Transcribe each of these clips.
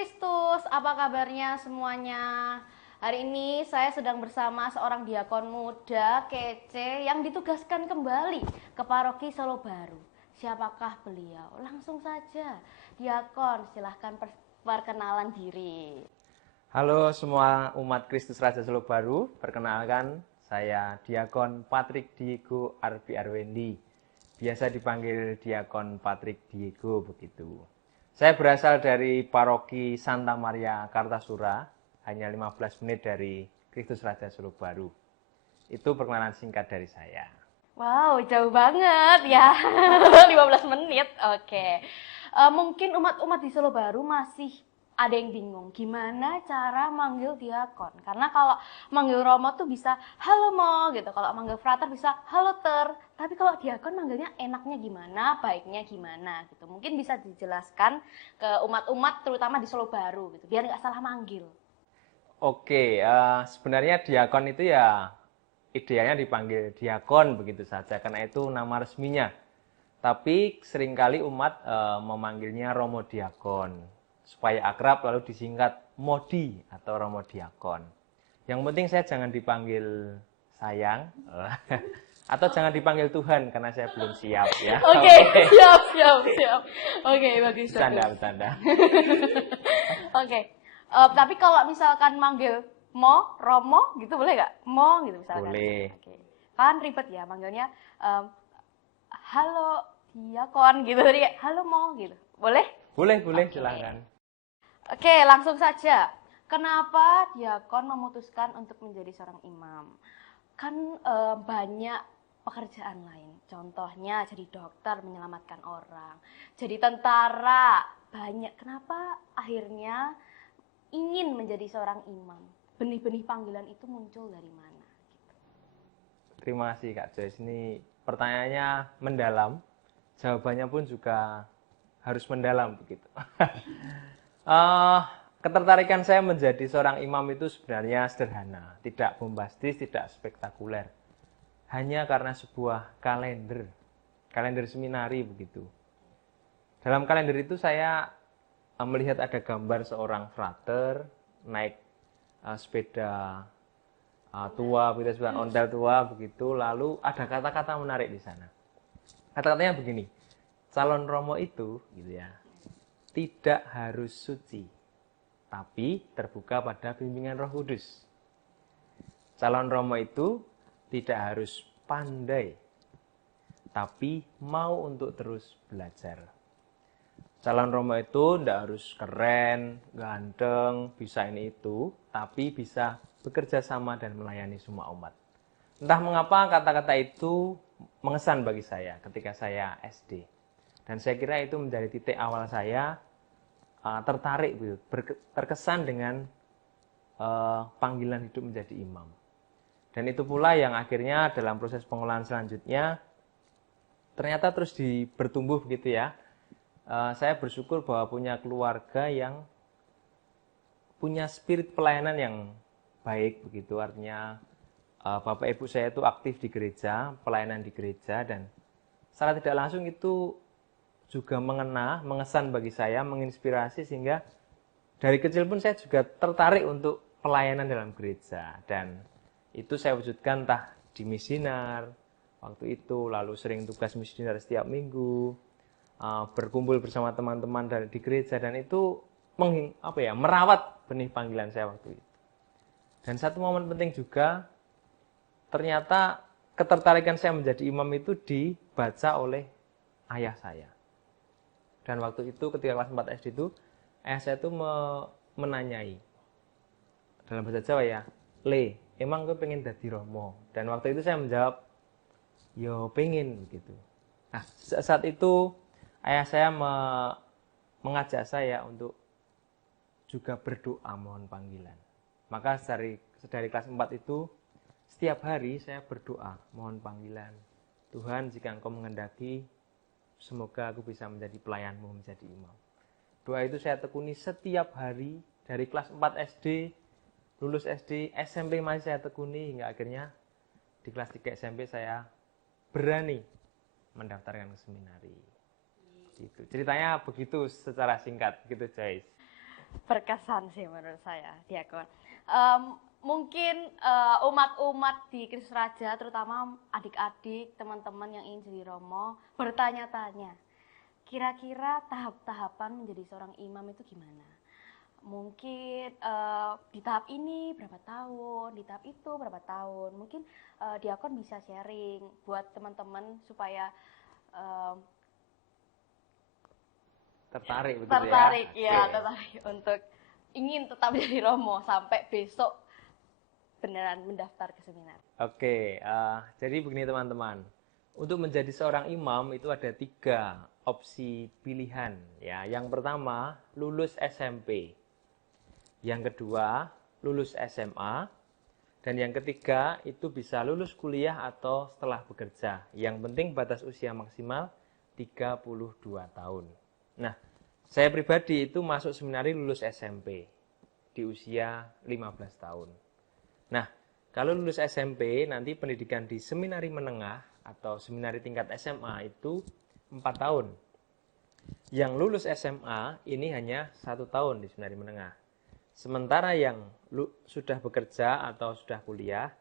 Kristus, apa kabarnya semuanya? Hari ini saya sedang bersama seorang diakon muda kece yang ditugaskan kembali ke Paroki Solo Baru. Siapakah beliau? Langsung saja, diakon, silahkan perkenalan diri. Halo semua umat Kristus Raja Solo Baru, perkenalkan saya Diakon Patrick Diego Arbi Arwendi. Biasa dipanggil Diakon Patrick Diego begitu. Saya berasal dari Paroki Santa Maria Kartasura, hanya 15 menit dari Kristus Raja Solo Baru. Itu perkenalan singkat dari saya. Wow, jauh banget ya. 15 menit. Oke. Mungkin umat-umat di Solo Baru masih ada yang bingung gimana cara manggil diakon. Karena kalau manggil Romo tuh bisa halo Mo gitu. Kalau manggil frater bisa halo Ter. Tapi kalau diakon manggilnya enaknya gimana, baiknya gimana gitu. Mungkin bisa dijelaskan ke umat-umat terutama di Solo Baru gitu. Biar nggak salah manggil. Oke, sebenarnya diakon itu ya idealnya dipanggil diakon begitu saja karena itu nama resminya. Tapi seringkali umat memanggilnya Romo Diakon supaya akrab lalu disingkat Modi atau Romo Diakon. Yang penting saya jangan dipanggil sayang atau jangan dipanggil Tuhan karena saya belum siap ya. Oke, siap. Oke, bagus. Bercanda. Oke. Tapi kalau misalkan manggil Mo, Romo gitu boleh nggak? Mo gitu misalkan. Boleh. Oke. Kan ribet ya manggilnya halo diakon gitu tadi kayak halo Mo gitu. Boleh? Boleh, Oke. silakan. Oke, langsung saja. Kenapa diakon memutuskan untuk menjadi seorang imam? Kan banyak pekerjaan lain. Contohnya jadi dokter menyelamatkan orang, jadi tentara, banyak. Kenapa akhirnya ingin menjadi seorang imam? Benih-benih panggilan itu muncul dari mana? Terima kasih Kak Joyce. Ini pertanyaannya mendalam. Jawabannya pun juga harus mendalam begitu. Ketertarikan saya menjadi seorang imam itu sebenarnya sederhana, tidak bombastis, tidak spektakuler. Hanya karena sebuah kalender seminari begitu. Dalam kalender itu saya melihat ada gambar seorang frater naik sepeda tua, sepeda ontel tua begitu, lalu ada kata-kata menarik di sana. Kata-katanya begini, calon Romo itu gitu ya, tidak harus suci, tapi terbuka pada bimbingan Roh Kudus. Calon Romo itu tidak harus pandai, tapi mau untuk terus belajar. Calon Romo itu tidak harus keren, ganteng, bisa ini itu, tapi bisa bekerja sama dan melayani semua umat. Entah mengapa kata-kata itu mengesan bagi saya ketika saya SD. Dan saya kira itu menjadi titik awal saya tertarik, terkesan dengan panggilan hidup menjadi imam. Dan itu pula yang akhirnya dalam proses pengolahan selanjutnya ternyata terus bertumbuh begitu ya. Saya bersyukur bahwa punya keluarga yang punya spirit pelayanan yang baik begitu. Artinya Bapak Ibu saya itu aktif di gereja, pelayanan di gereja, dan secara tidak langsung itu juga mengesan bagi saya, menginspirasi sehingga dari kecil pun saya juga tertarik untuk pelayanan dalam gereja, dan itu saya wujudkan entah di misinar waktu itu, lalu sering tugas misinar setiap minggu, berkumpul bersama teman-teman di gereja, dan itu merawat benih panggilan saya waktu itu. Dan satu momen penting juga, ternyata ketertarikan saya menjadi imam itu dibaca oleh ayah saya. Dan waktu itu ketika kelas 4 SD itu, ayah saya itu menanyai dalam bahasa Jawa ya, Le, emang gue pengen jadi Romo? Dan waktu itu saya menjawab, yo pengen begitu. Nah, saat itu ayah saya mengajak saya untuk juga berdoa mohon panggilan. Maka dari kelas 4 itu setiap hari saya berdoa mohon panggilan. Tuhan, jika Engkau menghendaki, semoga aku bisa menjadi pelayanmu, menjadi imam. Doa itu saya tekuni setiap hari dari kelas 4 SD, lulus SD, SMP masih saya tekuni hingga akhirnya di kelas 3 SMP saya berani mendaftarkan ke seminari. Gitu. Ceritanya begitu secara singkat, gitu Joyce. berkesan sih menurut saya, diakon. Mungkin umat-umat di Kristus Raja, terutama adik-adik, teman-teman yang ingin jadi romo, bertanya-tanya, kira-kira tahap-tahapan menjadi seorang imam itu gimana? Mungkin di tahap ini berapa tahun, di tahap itu berapa tahun. Mungkin diakon bisa sharing buat teman-teman supaya Tertarik begitu tertarik ya? Oke. tertarik untuk ingin tetap jadi romo sampai besok beneran mendaftar ke seminar. Oke, jadi begini teman-teman. Untuk menjadi seorang imam itu ada 3 opsi pilihan ya. Yang pertama, lulus SMP. Yang kedua, lulus SMA. Dan yang ketiga, itu bisa lulus kuliah atau setelah bekerja. Yang penting batas usia maksimal 32 tahun. Nah, saya pribadi itu masuk seminari lulus SMP di usia 15 tahun. Nah, kalau lulus SMP, nanti pendidikan di seminari menengah atau seminari tingkat SMA itu 4 tahun. Yang lulus SMA ini hanya 1 tahun di seminari menengah. Sementara yang sudah bekerja atau sudah kuliah,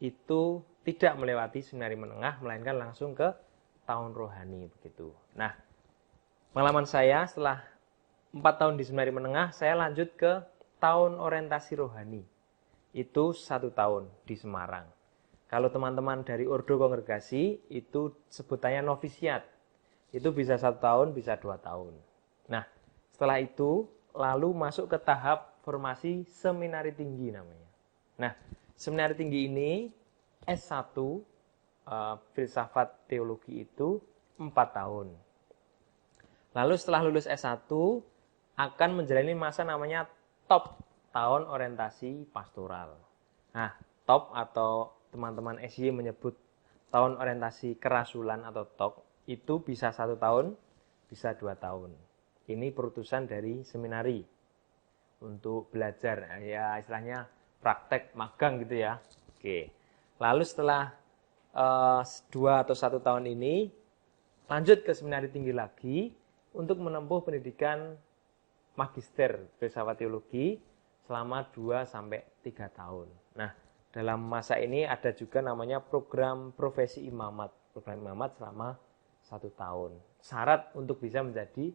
itu tidak melewati seminari menengah, melainkan langsung ke tahun rohani begitu. Nah, pengalaman saya setelah 4 tahun di seminari menengah, saya lanjut ke tahun orientasi rohani. Itu 1 tahun di Semarang. Kalau teman-teman dari Ordo Kongregasi, itu sebutannya novisiat. Itu bisa 1 tahun, bisa 2 tahun. Nah, setelah itu lalu masuk ke tahap formasi seminari tinggi namanya. Nah, seminari tinggi ini S1 filsafat teologi itu 4 tahun. Lalu setelah lulus S1 akan menjalani masa namanya top, tahun orientasi pastoral. Nah, top atau teman-teman SY menyebut tahun orientasi kerasulan atau TOK itu bisa 1 tahun, bisa 2 tahun. Ini perutusan dari seminari untuk belajar, ya istilahnya praktek magang gitu ya. Oke. Lalu setelah 2 atau 1 tahun ini lanjut ke seminari tinggi lagi untuk menempuh pendidikan magister filsafat teologi selama 2 sampai 3 tahun. Nah, dalam masa ini ada juga namanya program profesi imamat. Program imamat selama 1 tahun. Syarat untuk bisa menjadi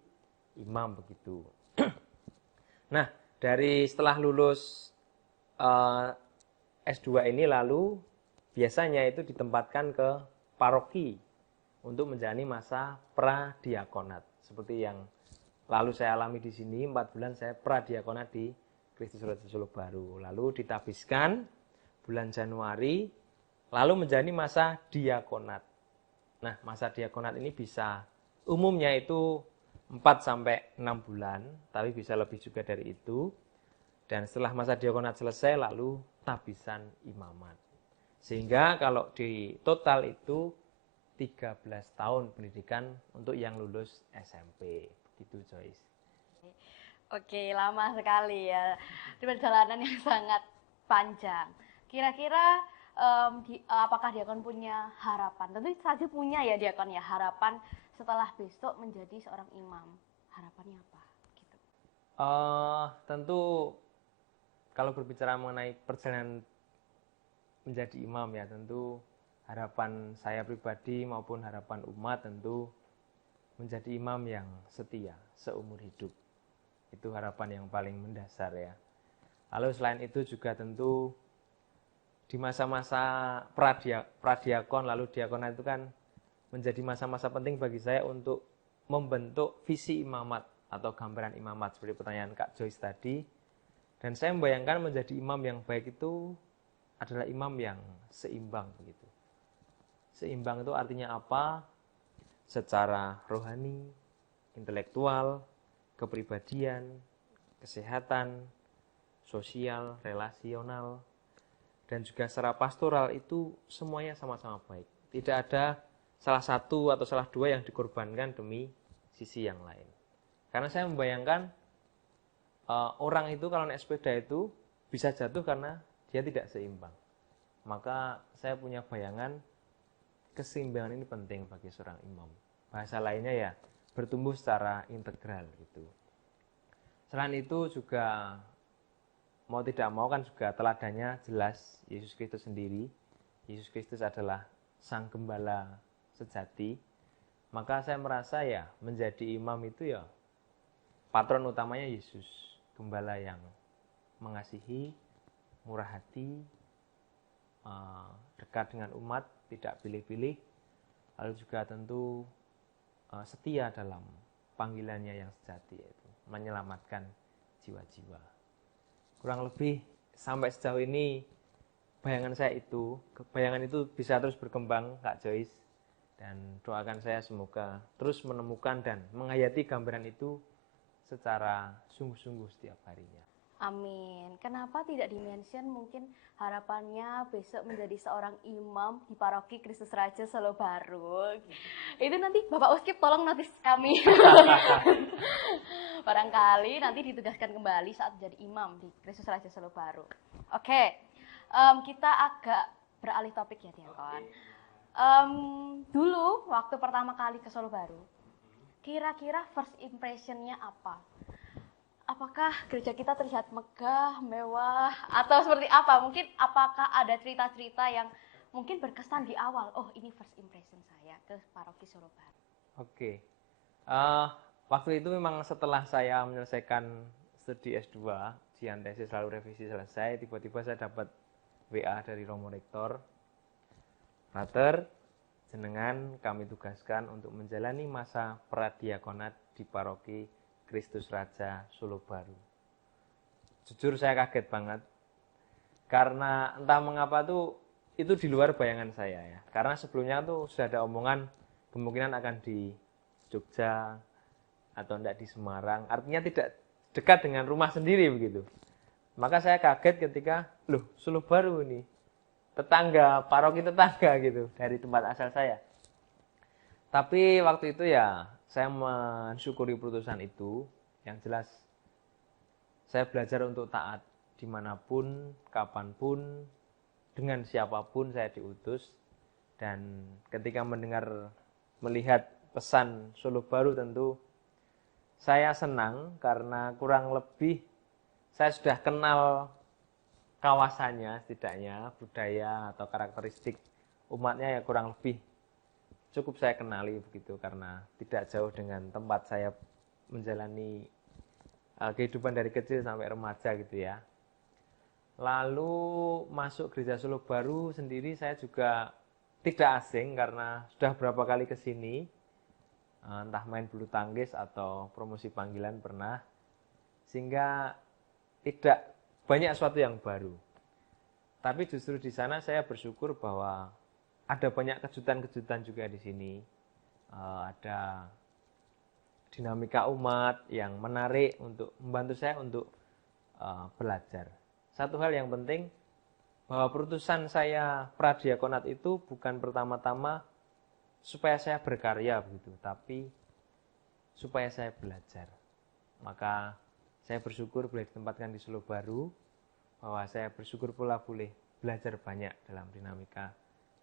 imam begitu. Nah, dari setelah lulus S2 ini lalu biasanya itu ditempatkan ke paroki untuk menjalani masa pradiakonat. Seperti yang lalu saya alami di sini, 4 bulan saya pradiakonat di Kristus Raja Solo Baru. Lalu ditabiskan bulan Januari, lalu menjalani masa diakonat. Nah, masa diakonat ini bisa umumnya itu 4 sampai 6 bulan, tapi bisa lebih juga dari itu. Dan setelah masa diakonat selesai, lalu tabisan imamat. Sehingga kalau di total itu 13 tahun pendidikan untuk yang lulus SMP. Begitu, Joyce. Oke, lama sekali ya. Di perjalanan yang sangat panjang. Kira-kira apakah diakon punya harapan? Tentu saja punya ya diakon ya, harapan setelah besok menjadi seorang imam. Harapannya apa? Gitu. Tentu kalau berbicara mengenai perjalanan menjadi imam ya, tentu harapan saya pribadi maupun harapan umat tentu menjadi imam yang setia seumur hidup. Itu harapan yang paling mendasar ya. Lalu selain itu juga tentu di masa-masa pradiakon lalu diakonat itu kan menjadi masa-masa penting bagi saya untuk membentuk visi imamat atau gambaran imamat seperti pertanyaan Kak Joyce tadi. Dan saya membayangkan menjadi imam yang baik itu adalah imam yang seimbang begitu. Seimbang itu artinya apa? Secara rohani, intelektual, kepribadian, kesehatan, sosial, relasional, dan juga secara pastoral itu semuanya sama-sama baik. Tidak ada salah satu atau salah dua yang dikorbankan demi sisi yang lain. Karena saya membayangkan orang itu kalau naik sepeda itu bisa jatuh karena dia tidak seimbang. Maka saya punya bayangan keseimbangan ini penting bagi seorang imam. Bahasa lainnya ya bertumbuh secara integral gitu. Selain itu juga mau tidak mau kan juga teladannya jelas Yesus Kristus sendiri. Yesus Kristus adalah Sang Gembala sejati. Maka saya merasa ya menjadi imam itu ya patron utamanya Yesus, Gembala yang mengasihi, murah hati, dekat dengan umat, tidak pilih-pilih, lalu juga tentu setia dalam panggilannya yang sejati, yaitu menyelamatkan jiwa-jiwa. Kurang lebih sampai sejauh ini bayangan itu bisa terus berkembang, Kak Joyce, dan doakan saya semoga terus menemukan dan menghayati gambaran itu secara sungguh-sungguh setiap harinya. Amin. Kenapa tidak dimention mungkin harapannya besok menjadi seorang imam di Paroki Kristus Raja Solo Baru? Itu nanti Bapak Uskip tolong notis kami. Barangkali nanti ditugaskan kembali saat jadi imam di Kristus Raja Solo Baru. Oke, kita agak beralih topik ya Diakon. Dulu waktu pertama kali ke Solo Baru, kira-kira first impression-nya apa? Apakah gereja kita terlihat megah, mewah, atau seperti apa? Mungkin apakah ada cerita-cerita yang mungkin berkesan di awal? Oh, ini first impression saya ke Paroki Solo Baru. Oke. Waktu itu memang setelah saya menyelesaikan studi S2, ujian tesis lalu revisi selesai, tiba-tiba saya dapat WA dari Romo Rektor. Frater, jenengan kami tugaskan untuk menjalani masa pradiakonat di Paroki Kristus Raja Solo Baru. Jujur saya kaget banget, karena entah mengapa itu di luar bayangan saya ya. Karena sebelumnya tuh sudah ada omongan kemungkinan akan di Jogja atau tidak di Semarang, artinya tidak dekat dengan rumah sendiri begitu. Maka saya kaget ketika, loh Solo Baru ini, tetangga, paroki tetangga gitu dari tempat asal saya. Tapi waktu itu ya saya mensyukuri putusan itu. Yang jelas saya belajar untuk taat dimanapun, kapanpun, dengan siapapun saya diutus. Dan ketika melihat pesan Solo Baru, tentu saya senang karena kurang lebih saya sudah kenal kawasannya, setidaknya budaya atau karakteristik umatnya ya kurang lebih cukup saya kenali begitu, karena tidak jauh dengan tempat saya menjalani kehidupan dari kecil sampai remaja gitu ya. Lalu masuk gereja Solo Baru sendiri saya juga tidak asing karena sudah berapa kali ke sini, entah main bulu tangkis atau promosi panggilan pernah, sehingga tidak banyak sesuatu yang baru. Tapi justru di sana saya bersyukur bahwa ada banyak kejutan-kejutan juga di sini. Ada dinamika umat yang menarik untuk membantu saya untuk belajar. Satu hal yang penting, bahwa perutusan saya pradiakonat itu bukan pertama-tama supaya saya berkarya begitu, tapi supaya saya belajar. Maka saya bersyukur boleh ditempatkan di Solo Baru, bahwa saya bersyukur pula boleh belajar banyak dalam dinamika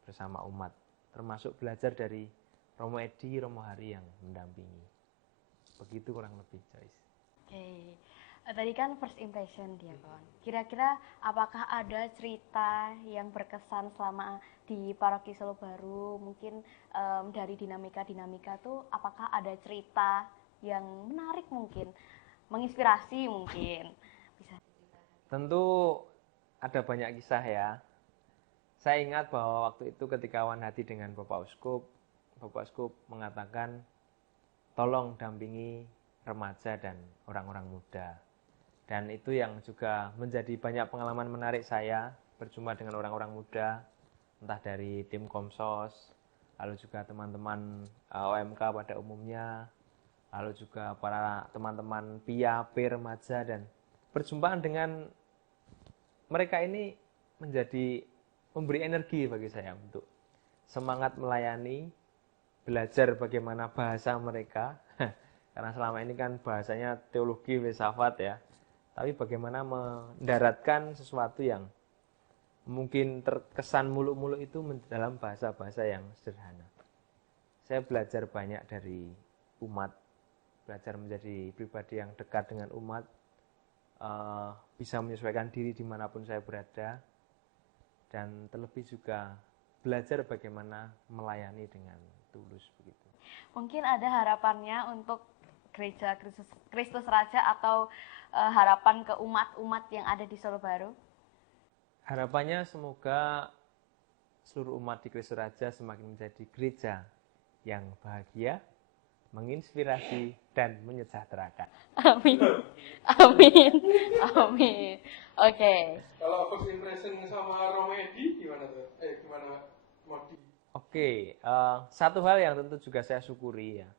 bersama umat, termasuk belajar dari Romo Edi, Romo Hari yang mendampingi. Begitu kurang lebih, Joyce. Oke, tadi kan first impression Diakon. Kira-kira apakah ada cerita yang berkesan selama di Paroki Solo Baru? Mungkin dari dinamika-dinamika tuh apakah ada cerita yang menarik mungkin, menginspirasi mungkin? Bisa. Tentu ada banyak kisah ya. Saya ingat bahwa waktu itu ketika Wan Hati dengan Bapak Uskup mengatakan, tolong dampingi remaja dan orang-orang muda. Dan itu yang juga menjadi banyak pengalaman menarik saya, berjumpa dengan orang-orang muda, entah dari tim Komsos, lalu juga teman-teman OMK pada umumnya, lalu juga para teman-teman PIA, P remaja, dan perjumpaan dengan mereka ini menjadi memberi energi bagi saya untuk semangat melayani, belajar bagaimana bahasa mereka, karena selama ini kan bahasanya teologi, filsafat ya, tapi bagaimana mendaratkan sesuatu yang mungkin terkesan muluk-muluk itu dalam bahasa-bahasa yang sederhana. Saya belajar banyak dari umat belajar menjadi pribadi yang dekat dengan umat, bisa menyesuaikan diri dimanapun saya berada, dan terlebih juga belajar bagaimana melayani dengan tulus begitu. Mungkin ada harapannya untuk Gereja Kristus Raja atau harapan ke umat-umat yang ada di Solo Baru? Harapannya semoga seluruh umat di Kristus Raja semakin menjadi gereja yang bahagia, menginspirasi, dan menyejahterakan. Amin. Amin. Amin. Oke. Kalau first impression sama Romedi gimana tuh? Gimana Modi? Oke, satu hal yang tentu juga saya syukuri ya.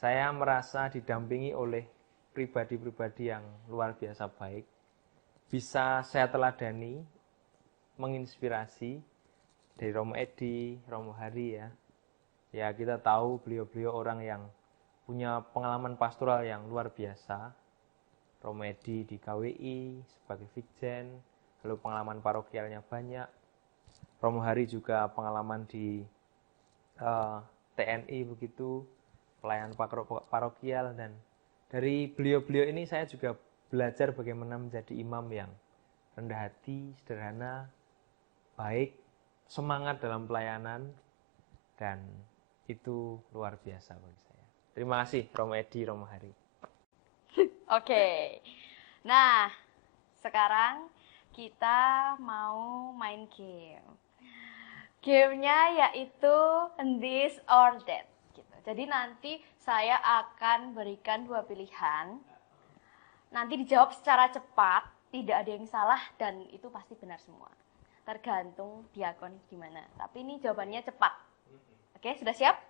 Saya merasa didampingi oleh pribadi-pribadi yang luar biasa baik. Bisa saya teladani, menginspirasi dari Romo Edi, Romo Hari ya. Ya kita tahu beliau-beliau orang yang punya pengalaman pastoral yang luar biasa. Romo Edi di KWI sebagai Vikjen, lalu pengalaman parokialnya banyak. Romo Hari juga pengalaman di TNI begitu, pelayan parokial, dan dari beliau-beliau ini saya juga belajar bagaimana menjadi imam yang rendah hati, sederhana, baik, semangat dalam pelayanan, dan itu luar biasa bagi saya. Terima kasih Romo Edi, Romo Hari. Oke. Nah, sekarang kita mau main game. Gamenya yaitu This or That. Gitu. Jadi nanti saya akan berikan 2 pilihan. Nanti dijawab secara cepat, tidak ada yang salah, dan itu pasti benar semua. Tergantung diakon gimana. Tapi ini jawabannya cepat. Oke, sudah siap?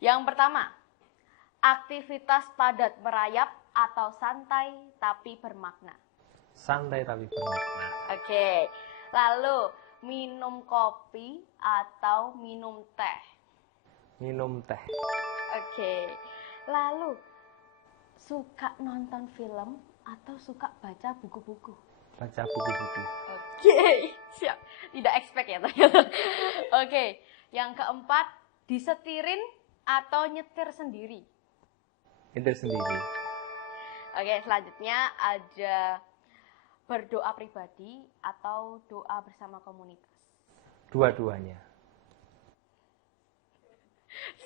Yang pertama, aktivitas padat merayap atau santai tapi bermakna. Santai tapi bermakna. Oke, lalu minum kopi atau minum teh? Minum teh. Oke, lalu suka nonton film atau suka baca buku-buku? Baca buku-buku. Oke, siap. Tidak expect ya ternyata. Oke, yang keempat, disetirin atau nyetir sendiri? Nyetir sendiri. Oke, selanjutnya ada berdoa pribadi atau doa bersama komunitas? Dua-duanya.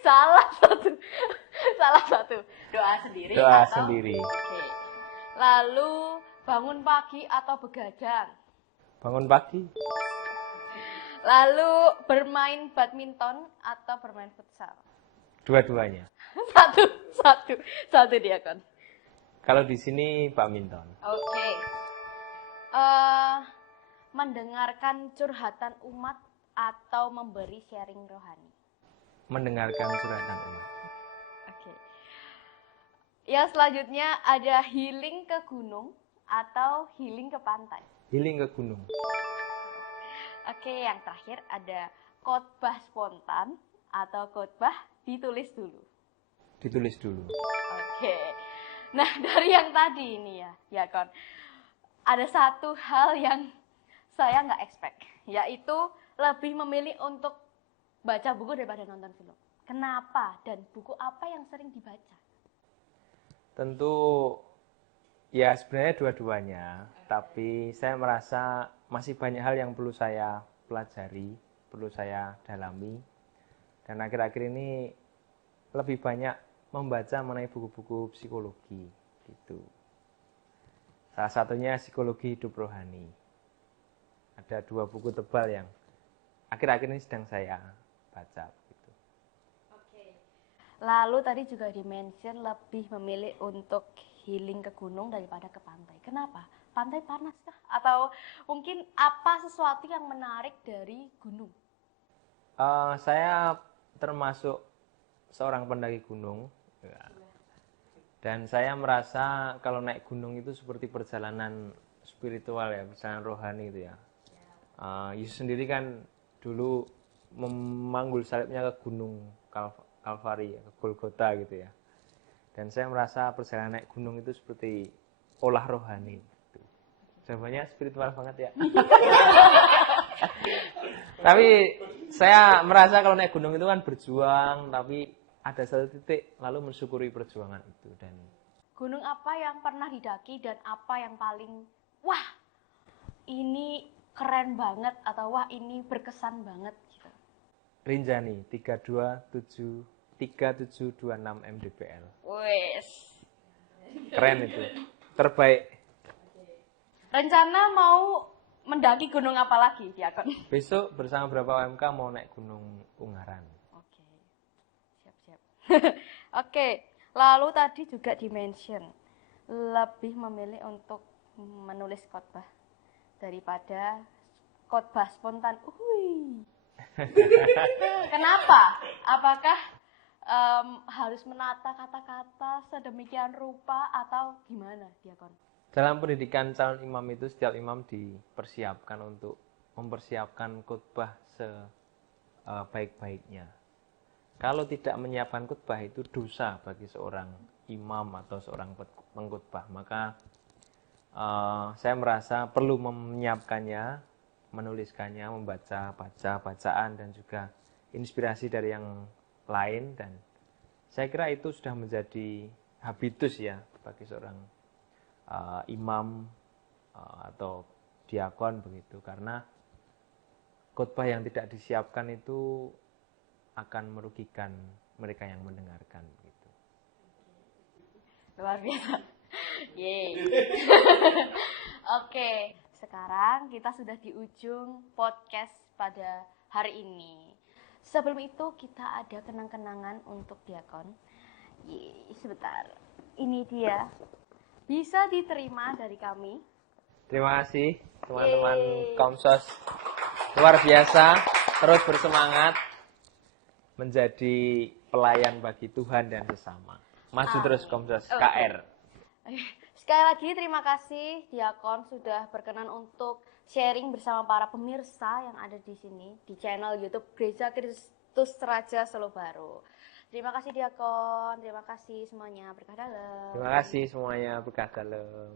Salah satu. Salah satu. Doa sendiri Doa atau? sendiri. Oke. Lalu bangun pagi atau begadang? Bangun pagi. Lalu bermain badminton atau bermain futsal? Dua-duanya. Satu diakon. Kalau di sini badminton. Oke. Mendengarkan curhatan umat atau memberi sharing rohani? Mendengarkan curhatan umat. Oke. Ya, selanjutnya ada healing ke gunung atau healing ke pantai? Healing ke gunung. Oke, yang terakhir ada khotbah spontan atau khotbah ditulis dulu? Ditulis dulu. Oke. Nah, dari yang tadi ini ya Kon. Ada satu hal yang saya nggak expect, yaitu lebih memilih untuk baca buku daripada nonton film. Kenapa? Dan buku apa yang sering dibaca? Tentu ya sebenarnya dua-duanya, tapi saya merasa masih banyak hal yang perlu saya pelajari, perlu saya dalami. Dan akhir-akhir ini lebih banyak membaca mengenai buku-buku psikologi gitu. Salah satunya psikologi hidup rohani. Ada 2 buku tebal yang akhir-akhir ini sedang saya baca gitu. Oke. Lalu tadi juga di-mention lebih memilih untuk healing ke gunung daripada ke pantai. Kenapa? Pantai panas kah? Atau mungkin apa sesuatu yang menarik dari gunung? Saya termasuk seorang pendaki gunung. Dan saya merasa kalau naik gunung itu seperti perjalanan spiritual ya, perjalanan rohani itu ya. Yesus sendiri kan dulu memanggul salibnya ke gunung Kalvari, ke Golgota gitu ya. Dan saya merasa perjalanan naik gunung itu seperti olah rohani. Gitu. Jawabannya spiritual banget ya. Tapi saya merasa kalau naik gunung itu kan berjuang, tapi ada satu titik lalu mensyukuri perjuangan itu. Dan Gunung apa yang pernah didaki dan apa yang paling wah ini keren banget atau wah ini berkesan banget gitu. Rinjani 3726 mdpl. Wes. Keren itu. Terbaik. Rencana mau mendaki gunung apa lagi, Diakon? Besok bersama beberapa UMK mau naik Gunung Ungaran. Oke. Siap-siap. Oke. Lalu tadi juga di-mention lebih memilih untuk menulis khotbah daripada khotbah spontan. Kenapa? Apakah harus menata kata-kata sedemikian rupa atau gimana, Diakon? Dalam pendidikan calon imam itu setiap imam dipersiapkan untuk mempersiapkan khotbah sebaik-baiknya. Kalau tidak menyiapkan khotbah itu dosa bagi seorang imam atau seorang pengkhotbah. Maka saya merasa perlu menyiapkannya, menuliskannya, membaca bacaan dan juga inspirasi dari yang lain. Dan saya kira itu sudah menjadi habitus ya bagi seorang imam atau diakon begitu. Karena khotbah yang tidak disiapkan itu akan merugikan mereka yang mendengarkan begitu. Luar biasa. Yeay. Oke, sekarang kita sudah di ujung podcast pada hari ini. Sebelum itu kita ada kenang-kenangan untuk Diakon. Yeay, sebentar. Ini dia. Bisa diterima dari kami. Terima kasih teman-teman Komsos. Luar biasa, terus bersemangat menjadi pelayan bagi Tuhan dan sesama. Maju terus Komsos KR. Sekali lagi terima kasih Diakon sudah berkenan untuk sharing bersama para pemirsa yang ada di sini di channel YouTube Gereja Kristus Raja Solo Baru. Terima kasih Diakon, terima kasih semuanya, berkah dalam. Terima kasih semuanya, berkah dalam.